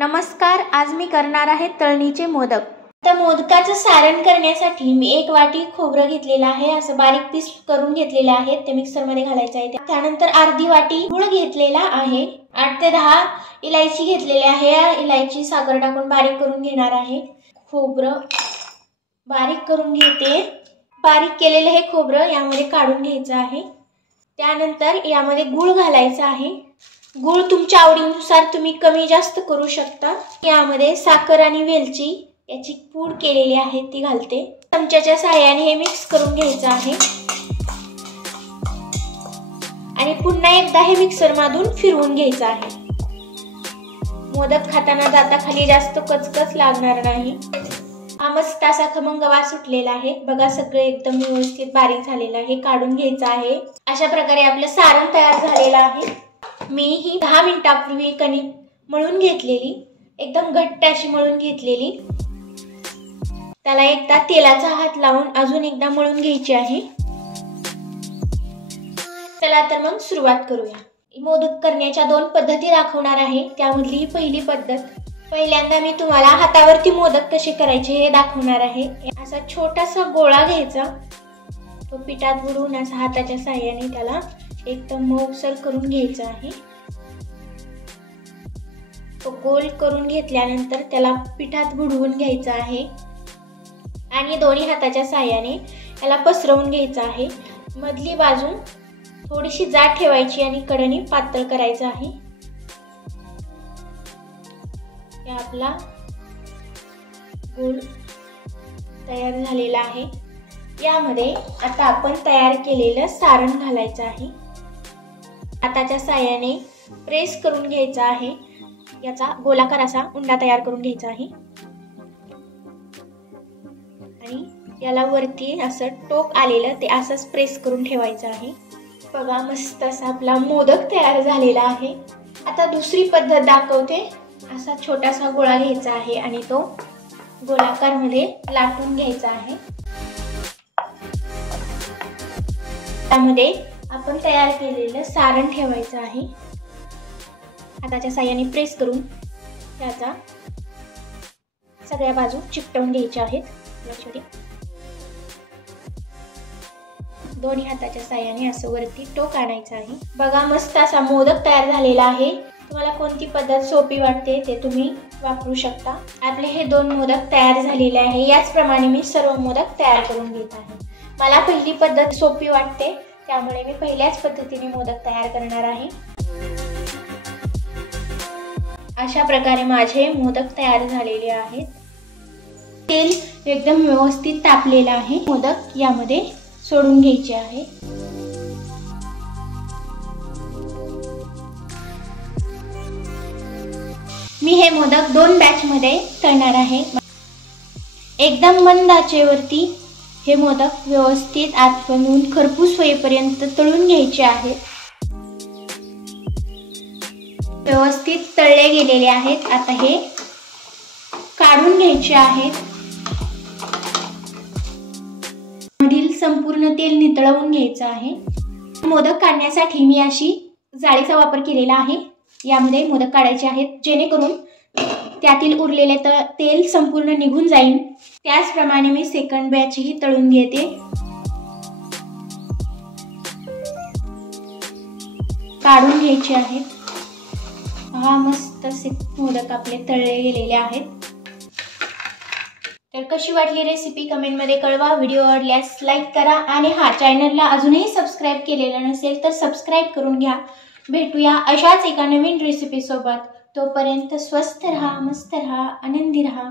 नमस्कार, आज मी करणार आहे तळणीचे मोदक। तर मोदकाचं सारण करण्यासाठी मी 1 वाटी खोबरं घेतलेलं आहे, असं बारीक पीस करून घेतलेले आहे, ते मिक्सर मध्ये घालायचं आहे। त्यानंतर अर्धी वाटी गूळ घेतलेला आहे, 8 ते 10 इलायची घेतलेली आहे, इलायची साखर टाकून बारीक करून घेणार आहे। खोबरं बारीक करून घेते। बारीक केलेले हे खोबरं यामध्ये काढून घ्यायचं आहे। त्यानंतर यामध्ये गूळ घालायचा आहे। गूळ तुमच्या आवडीनुसार तुम्ही कमी जास्त करू शकता। यामध्ये साखर आणि वेलची याची पूड केलेली आहे ती घालते। चमच्याच्या सहाय्याने हे मिक्स करून घ्यायचं आहे आणि पुन्हा एकदा हे मिक्सर मधून फिरवून घ्यायचं आहे। मोदक खाताना दाताखाली जास्त कचकच लागणार नाही। मस्त असा खमंग वास सुटलेला आहे। बघा सगळे एकदम व्यवस्थित बारीक झालेलं आहे, काढून घ्यायचं आहे। अशा प्रकारे आपलं सारण तयार झालेलं आहे। मी ही 10 मिनिटांपूर्वी कणिक मळून घेतलेली, एकदम घट्ट अशी मळून घेतलेली। त्याला एकदा तेलाचा हात लावून अजून एकदा मळून घ्यायची आहे। चला तर मग सुरुवात करूया। मोदक करण्याच्या 2 पद्धती दाखवणार आहे। त्यामधली ही पहिली पद्धत। पहिल्यांदा मी तुम्हाला हातावरती मोदक कसे करायचे हे दाखवणार आहे। असा छोटासा गोळा घ्यायचा, तो पिठात बुडवून असा हाताच्या सहाय्याने त्याला एकदम मऊसर करून घ्यायचा आहे। तो गोल करून घेतल्यानंतर त्याला पिठात बुडवून घ्यायचा आहे आणि दोन्ही हाताच्या सहाय्याने त्याला पसरवून घ्यायचा आहे। मधली बाजू थोडीशी जाड ठेवायची आणि कडेने पातळ करायचं आहे। आपला गोल तयार झालेला आहे। यामध्ये आता आपण तयार केलेलं सारण घालायचं आहे। हाताच्या साहाय्याने प्रेस करून घ्यायचा आहे। याचा गोलाकार असा उंडा तयार करून घ्यायचा आहे आणि याला वरती असं टोक आलेलं ते असंच प्रेस करून ठेवायचं आहे। बघा मस्त असा आपला मोदक तयार झालेला आहे। आता दुसरी पद्धत दाखवते। असा छोटासा गोळा घ्यायचा आहे आणि तो गोलाकार मध्ये लाटून घ्यायचा आहे। त्यामध्ये आपण तयार केलेलं सारण ठेवायचं आहे। हाताच्या साहाय्याने प्रेस करून त्याचा सगळ्या बाजू चिकटवून घ्यायच्या आहेत। दोन्ही हाताच्या साहाय्याने असं वरती टोक आणायचं आहे। बघा मस्त असा मोदक तयार झालेला आहे। तुम्हाला कोणती पद्धत सोपी वाटते ते तुम्ही वापरू शकता। आपले हे 2 मोदक तयार झालेले आहे। याचप्रमाणे मी सर्व मोदक तयार करून घेत आहे। मला पहिली पद्धत सोपी वाटते, त्यामुळे मी पहिल्याच पद्धतीने मोदक तयार करणार आहे। अशा प्रकारे माझे मोदक तयार झालेले आहेत। तेल एकदम व्यवस्थित तापलेलं आहे। मोदक यामध्ये सोडून घ्यायचे आहे। मी हे मोदक 2 बॅच मध्ये तळणार आहे। एकदम मंद आचेवरती हे मोदक व्यवस्थित आतून खरपूस होईपर्यंत तळून घ्यायचे आहेत। व्यवस्थित तळले गेलेले आहेत। आता हे काढून घ्यायचे आहेत। मधील संपूर्ण तेल नितळवून घ्यायचं आहे। मोदक काढण्यासाठी मी अशी जाळीचा वापर केलेला आहे। यामध्ये मोदक काढायचे आहेत, जेणेकरून त्यातील उरलेले तेल संपूर्ण निघून जाईल। त्याचप्रमाणे मी सेकंड बॅच ही तळून घेते। काढून घ्यायचे आहेत। हा मस्त असे मोदक आपले तळले गेलेले आहेत। तर कशी वाटली रेसिपी कमेंट मध्ये कळवा। व्हिडिओ आवडल्यास लाईक करा आणि चॅनलला अजूनही सबस्क्राइब केलेलं नसेल तर सबस्क्राइब करून घ्या। भेटूया अशाच एका नवीन रेसिपी सोबत। तोपर्यंत स्वस्थ रहा, मस्त रहा, आनंदी रहा।